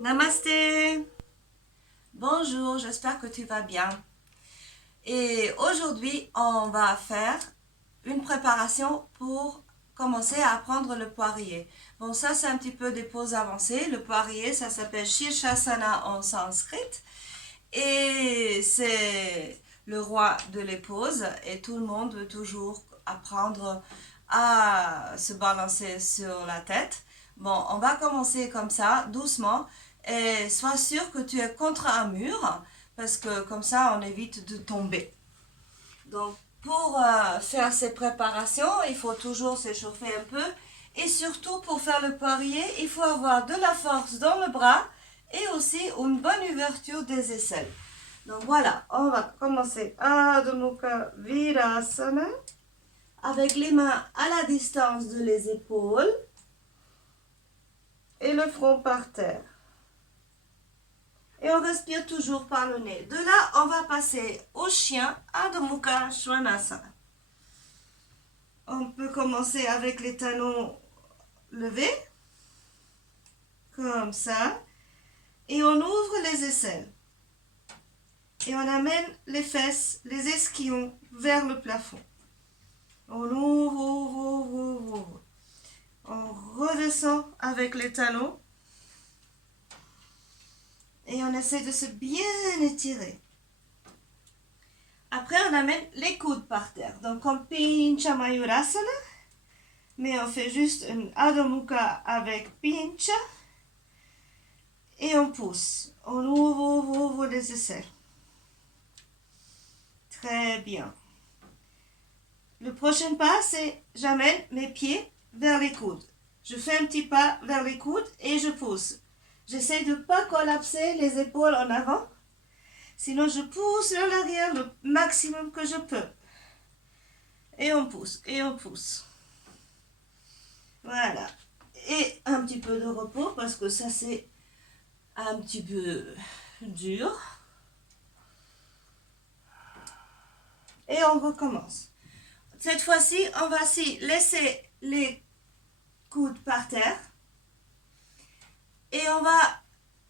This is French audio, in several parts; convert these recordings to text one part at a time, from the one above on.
Namasté. Bonjour, j'espère que tu vas bien. Et aujourd'hui, on va faire une préparation pour commencer à apprendre le poirier. Bon, ça, c'est un petit peu des poses avancées. Le poirier, ça s'appelle Shirshasana en sanskrit. Et c'est le roi de les poses. Et tout le monde veut toujours apprendre à se balancer sur la tête. Bon, on va commencer comme ça, doucement. Et sois sûr que tu es contre un mur, parce que comme ça, on évite de tomber. Donc, pour faire ces préparations, il faut toujours s'échauffer un peu. Et surtout, pour faire le poirier, il faut avoir de la force dans le bras et aussi une bonne ouverture des aisselles. Donc voilà, on va commencer Adho Mukha Virasana avec les mains à la distance de les épaules et le front par terre. Et on respire toujours par le nez. De là, on va passer au chien Adho Mukha Svanasana. On peut commencer avec les talons levés, comme ça, et on ouvre les aisselles. Et on amène les fesses, les ischions vers le plafond. On ouvre, ouvre, ouvre, ouvre. On redescend avec les talons. Et on essaie de se bien étirer. Après, on amène les coudes par terre. Donc, comme Pincha Mayurasana. Mais on fait juste une Adho Mukha avec Pincha. Et on pousse. On ouvre, ouvre, ouvre les aisselles. Très bien. Le prochain pas, c'est j'amène mes pieds vers les coudes. Je fais un petit pas vers les coudes et je pousse. J'essaie de ne pas collapser les épaules en avant. Sinon, je pousse vers l'arrière le maximum que je peux. Et on pousse, et on pousse. Voilà. Et un petit peu de repos parce que ça, c'est un petit peu dur. Et on recommence. Cette fois-ci, on va laisser les coudes par terre. Et on va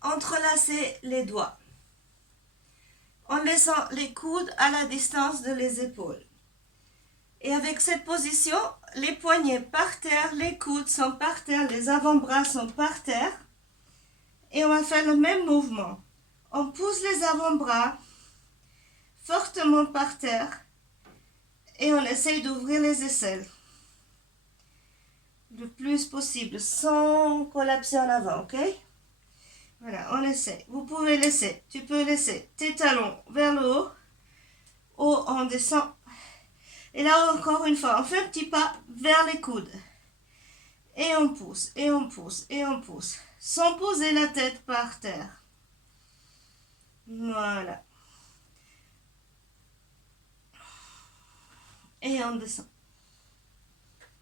entrelacer les doigts en laissant les coudes à la distance de les épaules. Et avec cette position, les poignets par terre, les coudes sont par terre, les avant-bras sont par terre. Et on va faire le même mouvement. On pousse les avant-bras fortement par terre et on essaye d'ouvrir les aisselles le plus possible sans collapser en avant, ok? Voilà, on essaie. Vous pouvez laisser, tu peux laisser tes talons vers le haut. Haut, on descend. Et là, encore une fois, on fait un petit pas vers les coudes. Et on pousse, et on pousse, et on pousse. Sans poser la tête par terre. Voilà. Et on descend.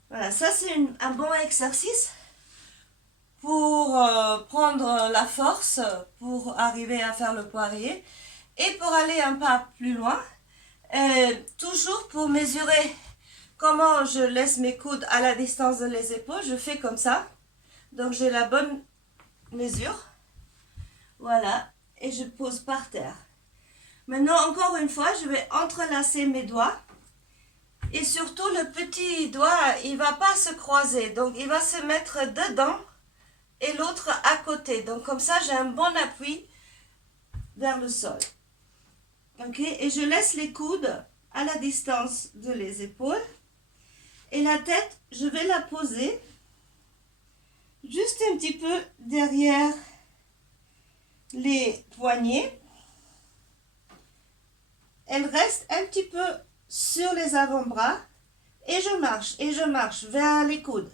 Voilà, ça c'est un bon exercice pour prendre la force pour arriver à faire le poirier. Et pour aller un pas plus loin, toujours pour mesurer comment je laisse mes coudes à la distance de les épaules, je fais comme ça. Donc j'ai la bonne mesure. Voilà. Et je pose par terre. Maintenant, encore une fois, je vais entrelacer mes doigts. Et surtout, le petit doigt, il ne va pas se croiser. Donc, il va se mettre dedans et l'autre à côté. Donc, comme ça, j'ai un bon appui vers le sol. Ok? Et je laisse les coudes à la distance de les épaules. Et la tête, je vais la poser juste un petit peu derrière les poignets. Elle reste un petit peu sur les avant-bras et je marche vers les coudes.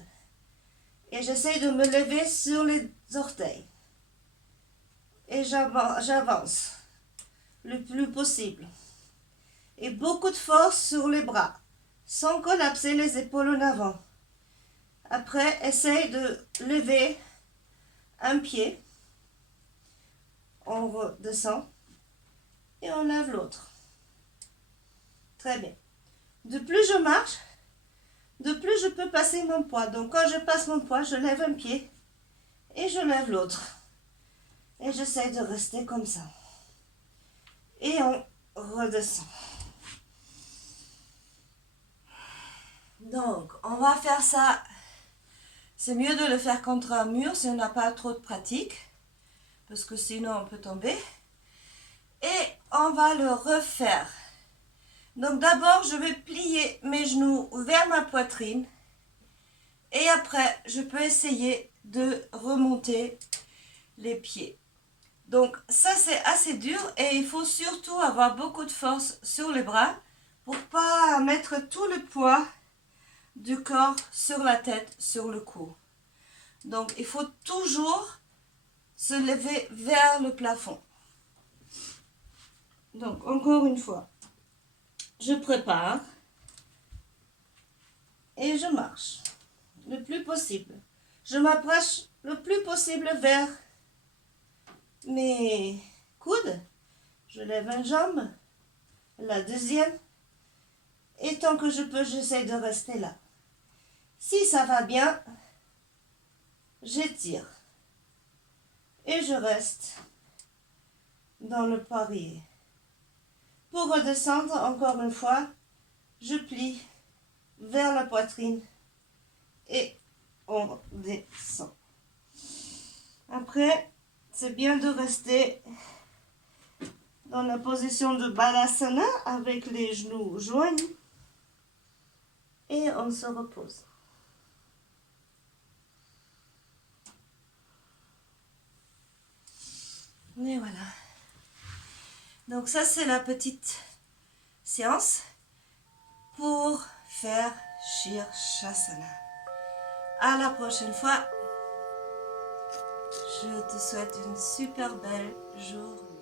Et j'essaie de me lever sur les orteils. Et j'avance le plus possible. Et beaucoup de force sur les bras, sans collapser les épaules en avant. Après, essaye de lever un pied. On redescend et on lève l'autre. Très bien. De plus je marche, de plus je peux passer mon poids. Donc quand je passe mon poids, je lève un pied et je lève l'autre. Et j'essaie de rester comme ça. Et on redescend. Donc, on va faire ça. C'est mieux de le faire contre un mur si on n'a pas trop de pratique, parce que sinon on peut tomber. Et on va le refaire. Donc d'abord, je vais plier mes genoux vers ma poitrine. Et après, je peux essayer de remonter les pieds. Donc ça, c'est assez dur et il faut surtout avoir beaucoup de force sur les bras pour pas mettre tout le poids du corps sur la tête, sur le cou. Donc il faut toujours se lever vers le plafond. Donc encore une fois, je prépare et je marche le plus possible. Je m'approche le plus possible vers mes coudes. Je lève une jambe, la deuxième, et tant que je peux, j'essaie de rester là. Si ça va bien, j'étire et je reste dans le poirier. Pour redescendre, encore une fois, je plie vers la poitrine et on descend. Après, c'est bien de rester dans la position de Balasana avec les genoux joints et on se repose. Et voilà. Donc ça, c'est la petite séance pour faire Shirshasana. À la prochaine fois. Je te souhaite une super belle journée.